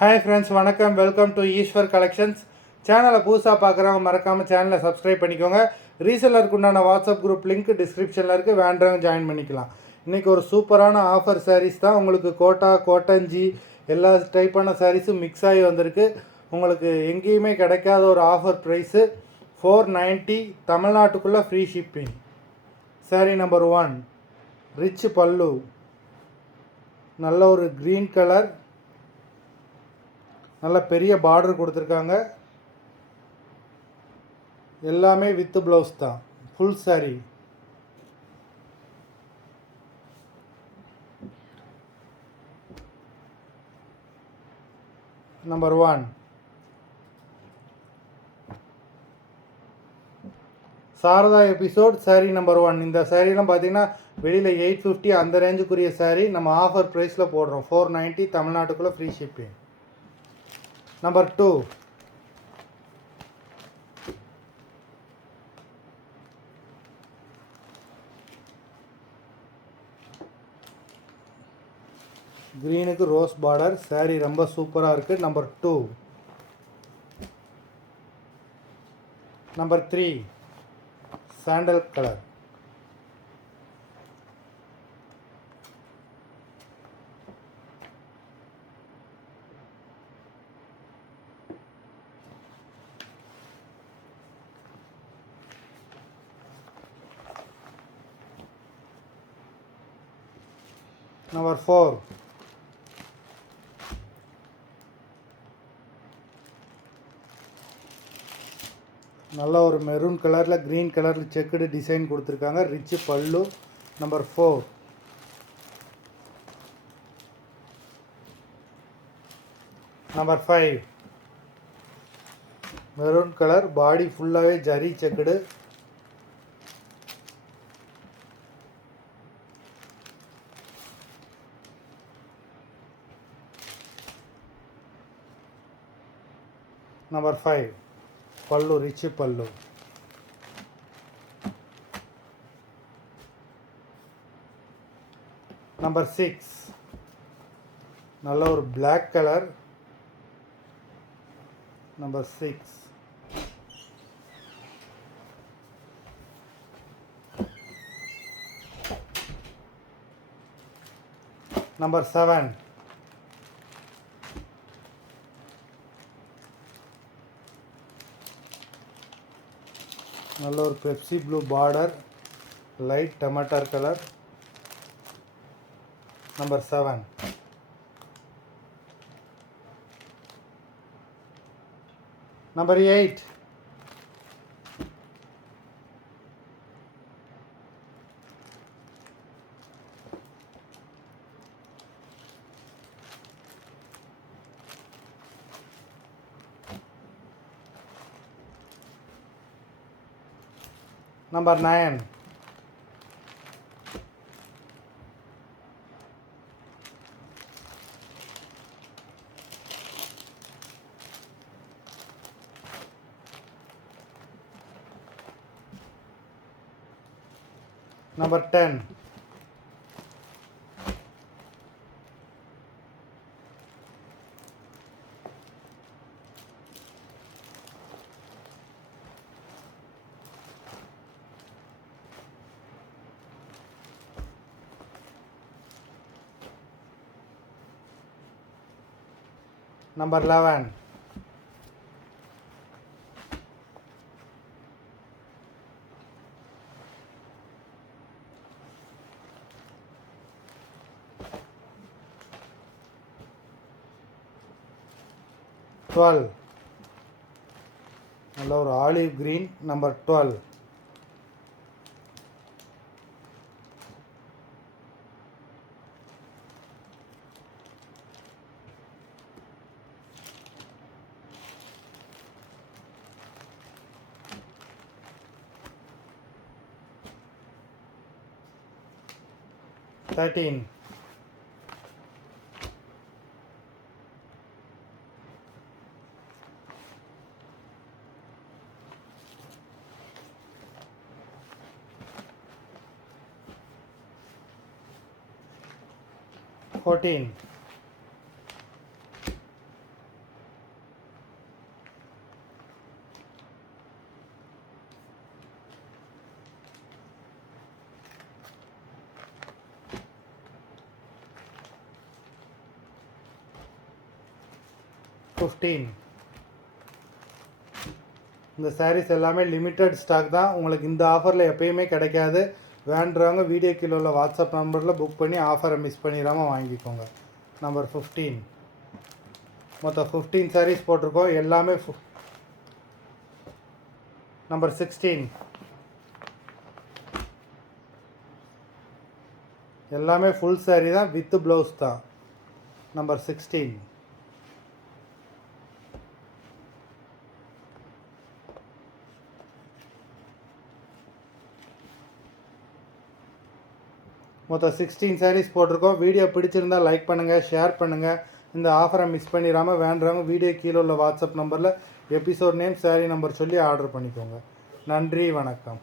Hi friends, வணக்கம். Welcome to Eswar collections. சேனலை புதுசாக பார்க்குறவங்க மறக்காமல் சேனலை சப்ஸ்கிரைப் பண்ணிக்கோங்க. ரீசெல்லருக்கு உண்டான வாட்ஸ்அப் குரூப் லிங்க் டிஸ்கிரிப்ஷனில் இருக்குது, வேண்டவங்க ஜாயின் பண்ணிக்கலாம். இன்றைக்கி ஒரு சூப்பரான ஆஃபர் சாரீஸ் தான். உங்களுக்கு கோட்டஞ்சி எல்லா டைப்பான சாரீஸும் மிக்ஸ் ஆகி வந்திருக்கு. உங்களுக்கு எங்கேயுமே கிடைக்காத ஒரு ஆஃபர் ப்ரைஸு 490, தமிழ்நாட்டுக்குள்ளே ஃப்ரீ ஷிப்பிங். சாரீ நம்பர் 1, ரிச் பல்லு, நல்ல ஒரு க்ரீன் கலர், நல்ல பெரிய பார்டர் கொடுத்துருக்காங்க. எல்லாமே வித் ப்ளவுஸ் தான், full sari. Number 1, Sarada episode sari number 1. இந்த சாரீலாம் பார்த்தீங்கன்னா வெளியில் 850 அந்த ரேஞ்சுக்குரிய சாரீ நம்ம ஆஃபர் ப்ரைஸில் போடுறோம். 490, தமிழ்நாட்டுக்குள்ளே ஃப்ரீ ஷிப்பிங். நம்பர் 2, க்ரீனுக்கு ரோஸ் பார்டர், சாரீ ரொம்ப சூப்பராக இருக்குது. Number 2. Number 3, sandal colour. Number 4, நல்ல ஒரு மெரூன் கலரில் க்ரீன் கலரில் செக்குடு டிசைன் கொடுத்துருக்காங்க. Rich pallu. Number 4. Number 5, maroon colour, body ஃபுல்லாகவே ஜரி செக்குடு. நம்பர் 5, பல்லு, ரிச் பல்லு. நம்பர் 6, நல்ல ஒரு பிளாக் கலர். நம்பர் 6. நம்பர் 7, நல்ல ஒரு Pepsi blue border, light tomato colour. Number 7. Number 8, number 9, number 10, number 11, நல்ல ஒரு ஆலிவ் கிரீன். நம்பர் 12, நம்பர் 13, 14, 15. இந்த sarees எல்லாமே லிமிட்டட் ஸ்டாக் தான். உங்களுக்கு இந்த ஆஃபரில் எப்பயுமே கிடைக்காது. வேண்டுறவங்க வீடியோ கீழே உள்ள வாட்ஸ்அப் நம்பரில் புக் பண்ணி ஆஃபரை மிஸ் பண்ணிடாமல் வாங்கிக்கோங்க. நம்பர் 15. மொத்தம் 15 sarees போட்டிருக்கோம். எல்லாமே நம்பர் 16. எல்லாமே ஃபுல் saree தான், வித் ப்ளவுஸ் தான். நம்பர் 16. மொத்தம் 16 sarees போட்டிருக்கோம். வீடியோ பிடிச்சிருந்தால் லைக் பண்ணுங்கள், ஷேர் பண்ணுங்கள். இந்த ஆஃபரை மிஸ் பண்ணிடாமல் வேண்டுறவங்க வீடியோ கீழே உள்ள வாட்ஸ்அப் நம்பரில் எபிசோட் நேம், saree நம்பர் சொல்லி ஆர்டர் பண்ணிக்கோங்க. நன்றி, வணக்கம்.